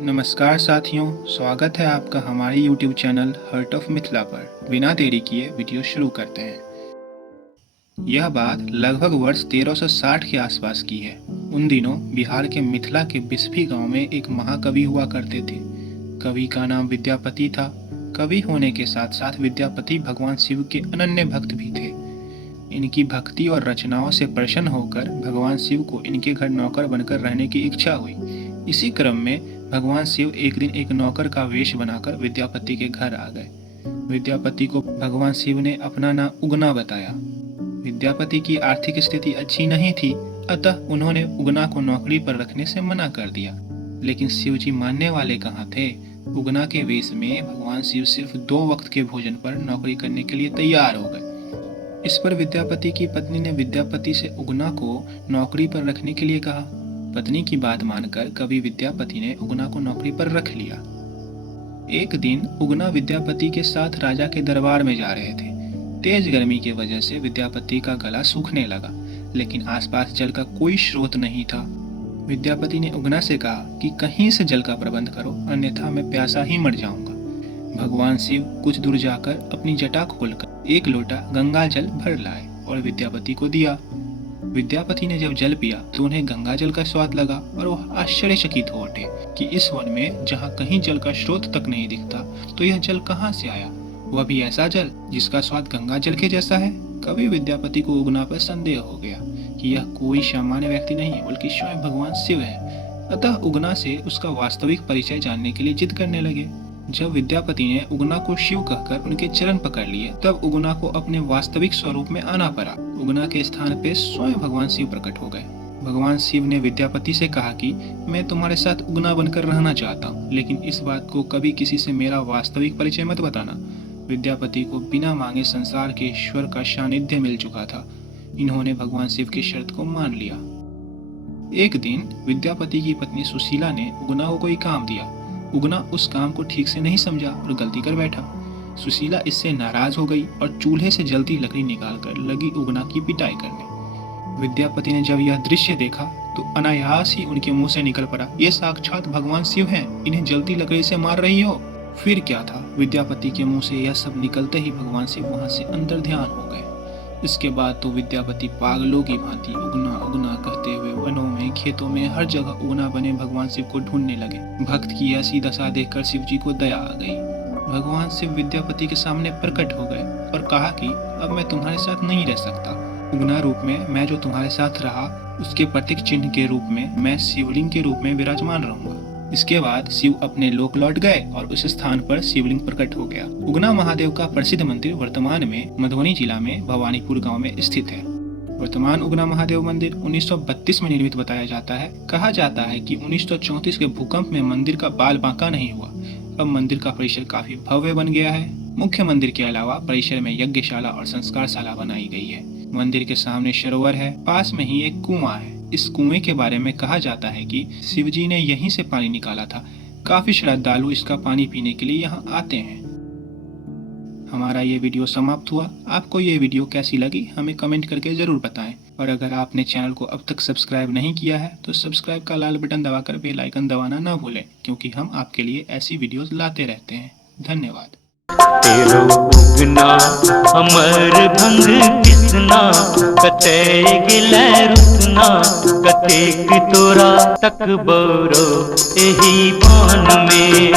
नमस्कार साथियों, स्वागत है आपका हमारे YouTube channel hurt of Mithila पर। बिना देरी किए वीडियो शुरू करते हैं। यह बात लगभग वर्ष 1360 के आसपास की है। उन दिनों बिहार के मिथिला के बिस्फी गांव में एक महाकवि हुआ करते थे। कवि का नाम विद्यापति था। कवि होने के साथ साथ विद्यापति भगवान शिव के अनन्य भक्त भी थे। इनकी भक्ति और रचनाओं से प्रसन्न होकर भगवान शिव को इनके घर नौकर बनकर रहने की इच्छा हुई। इसी क्रम में भगवान शिव एक दिन एक नौकर का वेश बनाकर विद्यापति के घर आ गए। विद्यापति को भगवान शिव ने अपना नाम उगना बताया। विद्यापति की आर्थिक स्थिति अच्छी नहीं थी, अतः उन्होंने उगना को नौकरी पर रखने से मना कर दिया। लेकिन शिव जी मानने वाले कहाँ थे। उगना के वेश में भगवान शिव सिर्फ 2 वक्त के भोजन पर नौकरी करने के लिए तैयार हो गए। इस पर विद्यापति की पत्नी ने विद्यापति से उगना को नौकरी पर रखने के लिए कहा। पत्नी की बात मानकर कवि विद्यापति ने उगना को नौकरी पर रख लिया। एक दिन उगना विद्यापति के साथ राजा के दरबार में जा रहे थे। तेज गर्मी की वजह से विद्यापति का गला सूखने लगा, लेकिन आसपास जल का कोई स्रोत नहीं था। विद्यापति ने उगना से कहा कि कहीं से जल का प्रबंध करो, अन्यथा मैं प्यासा ही मर जाऊंगा। भगवान शिव कुछ दूर जाकर अपनी जटा खोलकर एक लोटा गंगा जल भर लाए और विद्यापति को दिया। विद्यापति ने जब जल पिया तो उन्हें गंगा जल का स्वाद लगा और वह आश्चर्यचकित हो उठे कि इस वन में जहाँ कहीं जल का स्रोत तक नहीं दिखता, तो यह जल कहाँ से आया, वह भी ऐसा जल जिसका स्वाद गंगा जल के जैसा है। कवि विद्यापति को उगना पर संदेह हो गया कि यह कोई सामान्य व्यक्ति नहीं बल्कि स्वयं भगवान शिव है। अतः उगना से उसका वास्तविक परिचय जानने के लिए जिद करने लगे। जब विद्यापति ने उगना को शिव कहकर उनके चरण पकड़ लिए, तब उगना को अपने वास्तविक स्वरूप में आना पड़ा। उगना के स्थान पे स्वयं भगवान शिव प्रकट हो गए। भगवान शिव ने विद्यापति से कहा कि मैं तुम्हारे साथ उगना बनकर रहना चाहता हूँ, लेकिन इस बात को कभी किसी से मेरा वास्तविक परिचय मत बताना। विद्यापति को बिना मांगे संसार के ईश्वर का सानिध्य मिल चुका था। इन्होंने भगवान शिव की शर्त को मान लिया। एक दिन विद्यापति की पत्नी सुशीला ने उगना को कोई काम दिया। उगना उस काम को ठीक से नहीं समझा और गलती कर बैठा। सुशीला इससे नाराज हो गई और चूल्हे से जलती लकड़ी निकालकर लगी उगना की पिटाई करने। विद्यापति ने जब यह दृश्य देखा तो अनायास ही उनके मुंह से निकल पड़ा, ये साक्षात भगवान शिव हैं, इन्हें जलती लकड़ी से मार रही हो। फिर क्या था, विद्यापति के मुंह से यह सब निकलते ही भगवान शिव वहां से अंतर ध्यान हो गए। इसके बाद तो विद्यापति पागलों की भांति उगना उगना कहते हुए वनों में, खेतों में, हर जगह उगना बने भगवान शिव को ढूंढने लगे। भक्त की ऐसी दशा देखकर शिव जी को दया आ गई। भगवान शिव विद्यापति के सामने प्रकट हो गए और कहा कि अब मैं तुम्हारे साथ नहीं रह सकता। उगना रूप में मैं जो तुम्हारे साथ रहा, उसके प्रतीक चिन्ह के रूप में मैं शिवलिंग के रूप में विराजमान रहूंगा। इसके बाद शिव अपने लोक लौट गए और उस स्थान पर शिवलिंग प्रकट हो गया। उगना महादेव का प्रसिद्ध मंदिर वर्तमान में मधुबनी जिला में भवानीपुर गांव में स्थित है। वर्तमान उगना महादेव मंदिर 1932 में निर्मित बताया जाता है। कहा जाता है कि 1934 के भूकंप में मंदिर का बाल बांका नहीं हुआ। अब मंदिर का परिसर काफी भव्य बन गया है। मुख्य मंदिर के अलावा परिसर में यज्ञशाला और संस्कारशाला बनाई गई है। मंदिर के सामने सरोवर है, पास में ही एक कुआं है। इस कुएं के बारे में कहा जाता है कि शिवजी ने यहीं से पानी निकाला था। काफी श्रद्धालु इसका पानी पीने के लिए यहाँ आते हैं। हमारा ये वीडियो समाप्त हुआ। आपको ये वीडियो कैसी लगी हमें कमेंट करके जरूर बताएं। और अगर आपने चैनल को अब तक सब्सक्राइब नहीं किया है तो सब्सक्राइब का लाल बटन दबाकर बेल आइकन दबाना न भूलें, क्योंकि हम आपके लिए ऐसी वीडियोस लाते रहते हैं। धन्यवाद। तेरो उगना अमर भंग किसना, कते गिलै रुतना, कते तोरा तक बोरो एही बान में।